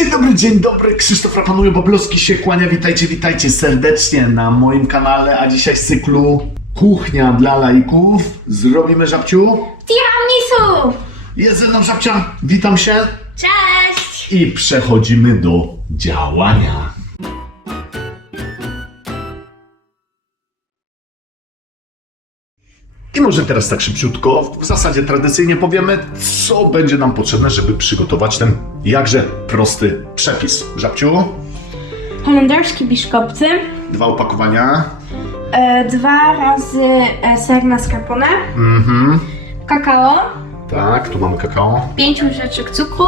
Dzień dobry, dzień dobry, Krzysztof Rapanuje, Boblowski się kłania, witajcie, witajcie serdecznie na moim kanale, a dzisiaj z cyklu Kuchnia dla laików zrobimy żabciu. Tiramisu! Jest ze mną żabcia, witam się Cześć! i przechodzimy do działania. I może teraz tak szybciutko, w zasadzie tradycyjnie powiemy, co będzie nam potrzebne, żeby przygotować ten jakże prosty przepis. Żabciu, Holenderski biszkopty, dwa opakowania. e, dwa razy e, ser mascarpone, Mhm. kakao, Tak, tu mamy kakao. pięć łyżeczek cukru,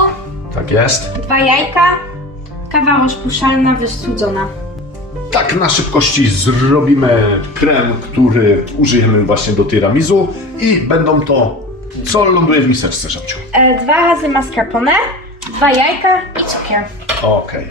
Tak jest. dwa jajka, kawa rozpuszczalna wystudzona. Tak, na szybkości zrobimy krem, który użyjemy właśnie do tiramisu i będą to, co ląduje w miseczce, żabciu. E, dwa razy mascarpone, dwa jajka i cukier. Okej.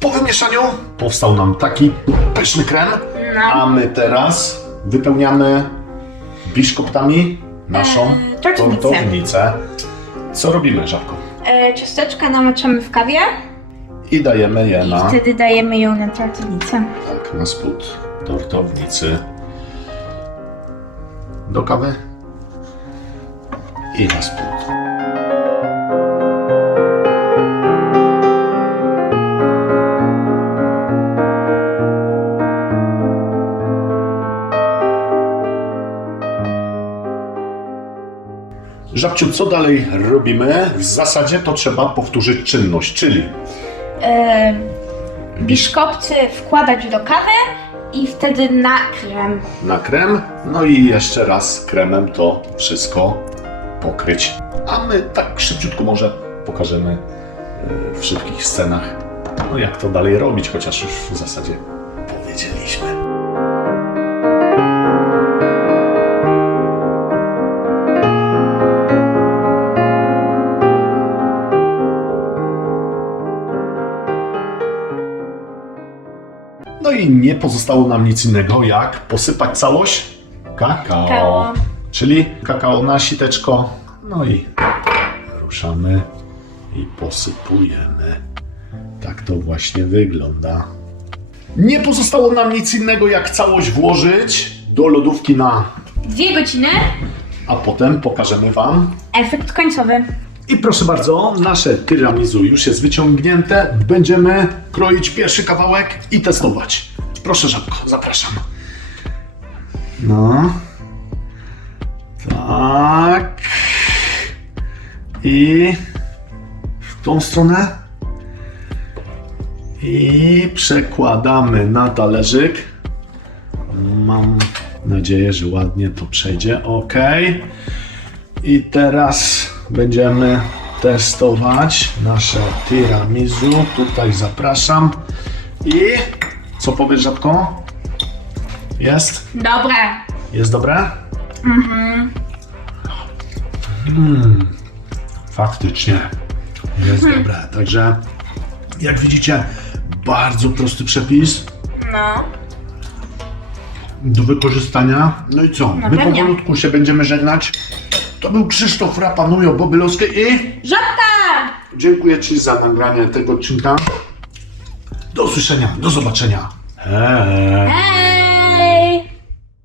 Po wymieszaniu powstał nam taki pyszny krem, No. a my teraz wypełniamy biszkoptami naszą Eee, tortownicę. tortownicę. Co robimy, żabko? E, ciasteczka namaczamy w kawie I dajemy je i na, wtedy dajemy ją na tortownicę. tak, na spód tortownicy. Do kawy i na spód. Żabciu, co dalej robimy? W zasadzie to trzeba powtórzyć czynność, czyli E, biszkopty wkładać do kawy i wtedy na krem. na krem, no i jeszcze raz kremem to wszystko pokryć. A my tak szybciutko może pokażemy e, w szybkich scenach, no jak to dalej robić, chociaż już w zasadzie powiedzieliśmy. No i nie pozostało nam nic innego, jak posypać całość kakao. Kakao. Czyli kakao na siteczko. No i ruszamy i posypujemy. Tak to właśnie wygląda. Nie pozostało nam nic innego, jak całość włożyć do lodówki na... Dwie godziny. A potem pokażemy Wam. Efekt końcowy. I proszę bardzo, nasze tiramisu już jest wyciągnięte. Będziemy kroić pierwszy kawałek i testować. Proszę Żabko, zapraszam. No. Tak. I w tą stronę. I przekładamy na talerzyk. Mam nadzieję, że ładnie to przejdzie. Ok. I teraz będziemy testować nasze tiramisu. Tutaj zapraszam. I co powiesz, Żabko? Jest? Dobre. Jest dobre? Mhm. Faktycznie jest dobre. Także jak widzicie, bardzo prosty przepis No. do wykorzystania. No i co? No My pewnie. powolutku się będziemy żegnać. To był Krzysztof Rapanujo Bobylowski i Żabka! dziękuję Ci za nagranie tego odcinka. Do usłyszenia, do zobaczenia. Hej. Hej!